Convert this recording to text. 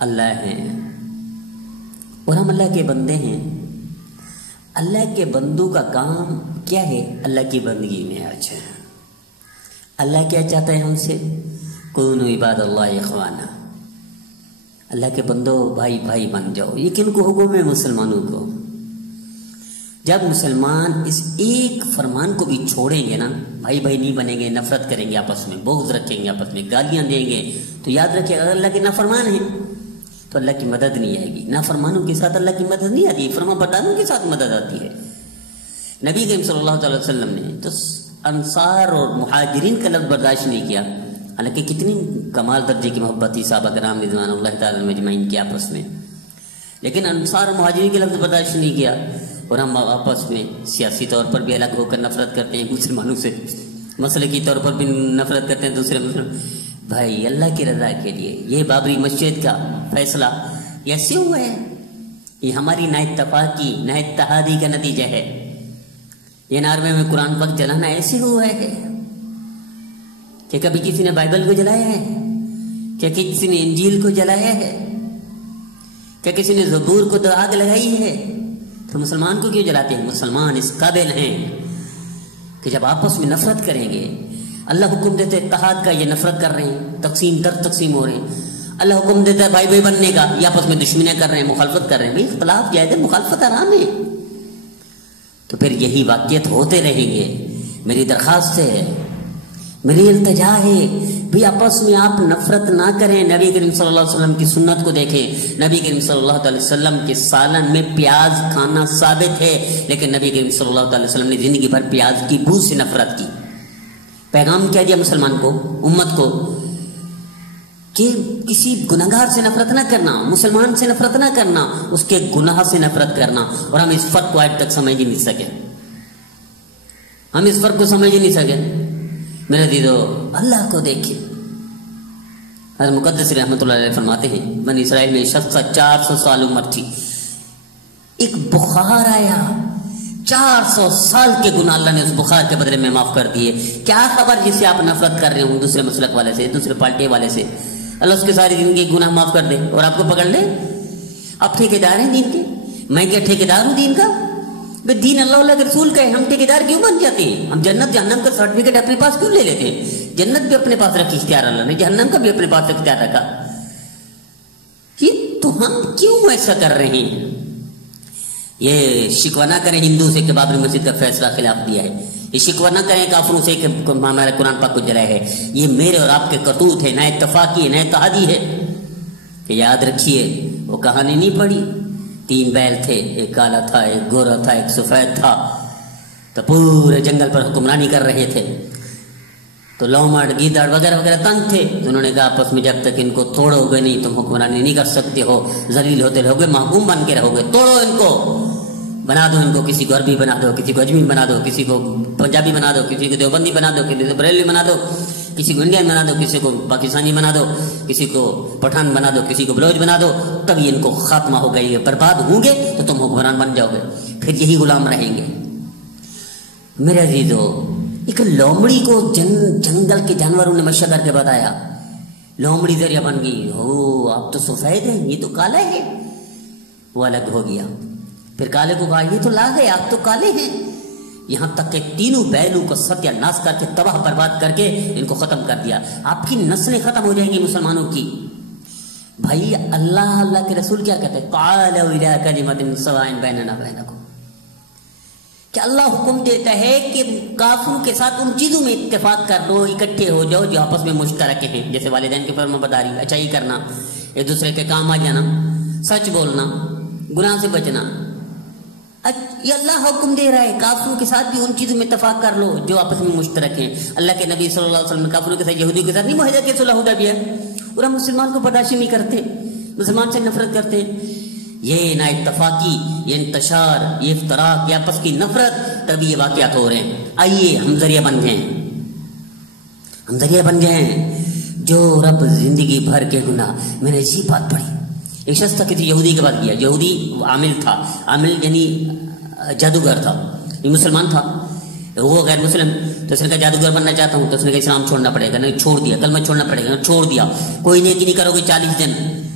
اللہ ہیں اور ہم اللہ کے بندے ہیں. اللہ کے بندوں کا کام کیا ہے؟ اللہ کی بندگی میں آج ہے. اللہ کیا چاہتا ہے ہم سے؟ کونوا عباد اللہ اخوانا. اللہ کے بندو بھائی بھائی بن جاؤ. یہ کن کو حکم ہے؟ مسلمانوں کو. جب مسلمان اس ایک فرمان کو بھی چھوڑیں گے نا، بھائی بھائی نہیں بنیں گے، نفرت کریں گے آپس میں، بغض رکھیں گے آپس میں، گالیاں دیں گے، تو یاد رکھیں اگر اللہ کے نافرمان ہیں تو اللہ کی مدد نہیں آئے گی. نافرمانوں کے ساتھ اللہ کی مدد نہیں آتی، فرما برداروں کے ساتھ مدد آتی ہے. نبی کریم صلی اللہ تعالی وسلم نے تو انصار اور مہاجرین کا لفظ برداشت نہیں کیا، حالانکہ کتنی کمال درجے کی محبت تھی صحابہ کرام رضوان اللہ تعالی مجمعین کی آپس میں، لیکن انصار اور مہاجرین کے لفظ برداشت نہیں کیا. اور ہم آپس میں سیاسی طور پر بھی الگ ہو کر نفرت کرتے ہیں مسلمانوں سے، مسئلے کی طور پر بھی نفرت کرتے ہیں دوسرے مسلم. بھائی اللہ کی رضا کے لیے یہ بابری مسجد کا فیصلہ یہ ایسے ہوا ہے، یہ ہماری نا اتفاقی نا اتحادی کا نتیجہ ہے. یہ نارمے میں قرآن پاک جلانا ایسے ہوا ہے کہ کبھی کسی نے بائبل کو جلایا ہے؟ کیا کسی نے انجیل کو جلایا ہے؟ کیا کسی نے زبور کو تو آگ لگائی ہے؟ تو مسلمان کو کیوں جلاتے ہیں؟ مسلمان اس قابل ہیں کہ جب آپس میں نفرت کریں گے، اللہ حکم دیتے اتحاد کا، یہ نفرت کر رہے ہیں، تقسیم در تقسیم ہو رہے ہیں. اللہ حکم دیتا ہے بھائی بھائی بننے کا، یہ آپس میں دشمنیاں کر رہے ہیں، مخالفت کر رہے ہیں. بھائی اختلاف جائز ہے، مخالفت حرام ہے. تو پھر یہی واقعیت ہوتے رہیں گے. میری درخواست ہے، میری التجا ہے، بھی آپس میں آپ نفرت نہ کریں. نبی کریم صلی اللہ علیہ وسلم کی سنت کو دیکھیں. نبی کریم صلی اللہ علیہ وسلم کے سالن میں پیاز کھانا ثابت ہے، لیکن نبی کریم صلی اللہ علیہ وسلم نے زندگی بھر پیاز کی بو سے نفرت کی. پیغام کیا دیا مسلمان کو، امت کو، کہ کسی گناہگار سے نفرت نہ کرنا، مسلمان سے نفرت نہ کرنا، اس کے گناہ سے نفرت کرنا. اور ہم اس فرق کو آج تک سمجھ ہی نہیں سکے. ہم اس فرق کو سمجھ ہی نہیں سکے. میرے عزیزو، اللہ کو دیکھیں. حضرت مقدس رحمۃ اللہ علیہ فرماتے ہیں بنی اسرائیل میں شخص 400 سال عمر تھی، ایک بخار آیا، 400 سال کے گناہ اللہ نے اس بخار کے بدلے میں معاف کر دیے. کیا خبر جس سے آپ نفرت کر رہے ہوں دوسرے مسلک والے سے، دوسرے پارٹی والے سے، اللہ اس کی ساری زندگی گناہ معاف کر دے اور آپ کو پکڑ لے. آپ ٹھیکیدار ہیں دین کے. میں کیا ٹھیکیدار ہوں دین کا؟ دین اللہ کے رسول کا ہے، ہم ٹھیکیدار کیوں بن جاتے ہیں؟ ہم جنت جہنم کا سرٹیفکیٹ اپنے پاس کیوں لے لیتے ہیں؟ جنت بھی اپنے پاس رکھی اختیار اللہ نے، جہنم کا بھی اپنے پاس اختیار رکھا. یہ تو ہم کیوں ایسا کر رہے ہیں؟ یہ شکوہ نہ کریں ہندو سے کہ بابری مسجد کا فیصلہ خلاف دیا ہے. یہ شکوہ نہ کریں کافروں سے کہ ہمارے قرآن پاک کو جلایا ہے. یہ میرے اور آپ کے کرتوت ہے، نہ اتفاقی ہے، نہ اتحادی ہے. کہ یاد رکھیے وہ کہانی نہیں پڑھی، 3 بیل تھے، ایک کالا تھا، ایک گورا تھا، ایک سفید تھا، تو پورے جنگل پر حکمرانی کر رہے تھے. تو لومڑ گیدڑ وغیرہ وغیرہ تنگ تھے، تو انہوں نے کہا آپس میں جب تک ان کو توڑو گے نہیں تم حکمرانی نہیں کر سکتے ہو، ذلیل ہوتے رہو گے، محکوم بن کے رہو گے. توڑو ان کو، بنا دو ان کو، کسی کو عربی بنا دو، کسی کو اجمی بنا دو، کسی کو پنجابی بنا دو، کسی کو دیوبندی بنا دو، کسی کو بریلوی بنا دو، کسی کو انڈین بنا دو، کسی کو پاکستانی بنا دو، کسی کو پٹھان بنا دو، کسی کو بلوچ بنا دو. تب یہ ان کو خاتمہ ہو گئی، برباد ہوں گے تو تم حکمران بن جاؤ گے، پھر یہی غلام رہیں گے. میرے عزیزو، ایک لومڑی کو جنگل کے جانوروں نے مشا کر کے بتایا، لومڑی ذریعہ بن گئی، او آپ تو سفید ہیں، یہ تو کالا ہے. وہ الگ ہو گیا. پھر کالے کو کہا یہ تو لاغ ہے، آپ تو کالے ہیں. یہاں تک کہ تینوں بیلوں کو ستیہ ناش کر کے تباہ برباد کر کے ان کو ختم کر دیا. آپ کی نسلیں ختم ہو جائیں گی مسلمانوں کی. بھائی اللہ کے رسول کیا کہتے ہیں؟ تعالوا الی کلمۃ سواء بیننا وبینکم. کہ اللہ حکم دیتا ہے کہ کافروں کے ساتھ ان چیزوں میں اتفاق کر لو، اکٹھے ہو جاؤ جو آپس میں مشترک ہیں، جیسے والدین کے فرما برداری، اچھائی کرنا، ایک دوسرے کے کام آ جانا، سچ بولنا، گناہ سے بچنا. یہ اللہ حکم دے رہا ہے کافروں کے ساتھ بھی ان چیزوں میں اتفاق کر لو جو آپس میں مشترک ہیں. اللہ کے نبی صلی اللہ علیہ وسلم کافروں کے ساتھ، یہودیوں کے ساتھ نہیں معاہدہ کیا، صلح حدیبیہ، اور ہم مسلمان کو برداشت نہیں کرتے، مسلمان سے نفرت کرتے. یہ نا اتفاقی، یہ انتشار، یہ افتراق، یہ آپس کی نفرت، تبھی یہ واقعات ہو رہے ہیں. آئیے ہم ذریعہ بن جائیں، ہم ذریعہ بن جائیں. جو رب زندگی بھر کے گناہ. میں نے اسی بات پڑھی، ایک شخص تھا کسی یہودی کے پاس گیا. یہودی عامل تھا، عامل یعنی جادوگر تھا، یہ مسلمان تھا، وہ غیر مسلم. تو اس نے کہا جادوگر بننا چاہتا ہوں. تو اس نے کہا اسلام چھوڑنا پڑے گا. نہیں، چھوڑ دیا. کلمہ چھوڑنا پڑے گا، چھوڑ دیا. کوئی نیکی نہیں کرو گے 40 دن.